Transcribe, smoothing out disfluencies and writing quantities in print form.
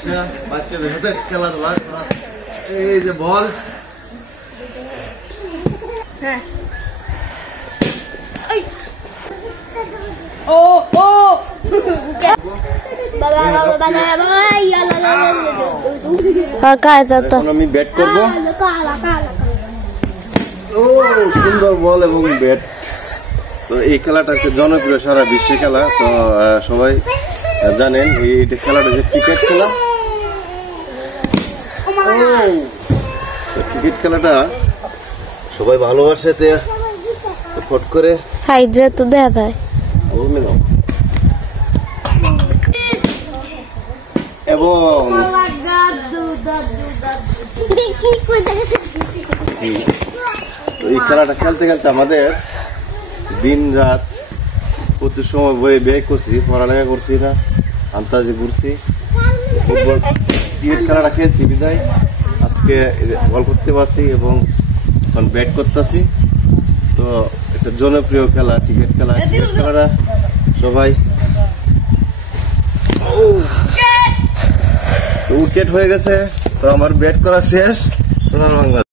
আসছে বাচ্চাদের সাথে খেলাধুলা করা। এই যে বল, হ্যাঁ ও ও এখন আমি ব্যাট করব। ও সুন্দর বল এবং ব্যাট। তো এই খেলাটা একটা জনপ্রিয় সারা বিশ্বে খেলা। তো সবাই জানেন এই খেলাটা যে ক্রিকেট খেলা। ক্রিকেট খেলাটা সবাই ভালোবাসে, ফট করে সাইডে তো দেখা যায়। এবং এই খেলাটা খেলতে খেলতে আমাদের দিন রাত প্রচুর সময় ব্যয় করছি, পড়ালেখা করছি না, আন্তাজি ঘুরছি, ফুটবল ক্রিকেট খেলাটা খেলছি বিদায় আজকে বল করতে পারছি এবং ব্যাট করতেছি। তো একটা জনপ্রিয় খেলা ক্রিকেট খেলা। ক্রিকেট খেলাটা সবাই উইকেট হয়ে গেছে। তো আমার ব্যাট করা শেষ। বাংলা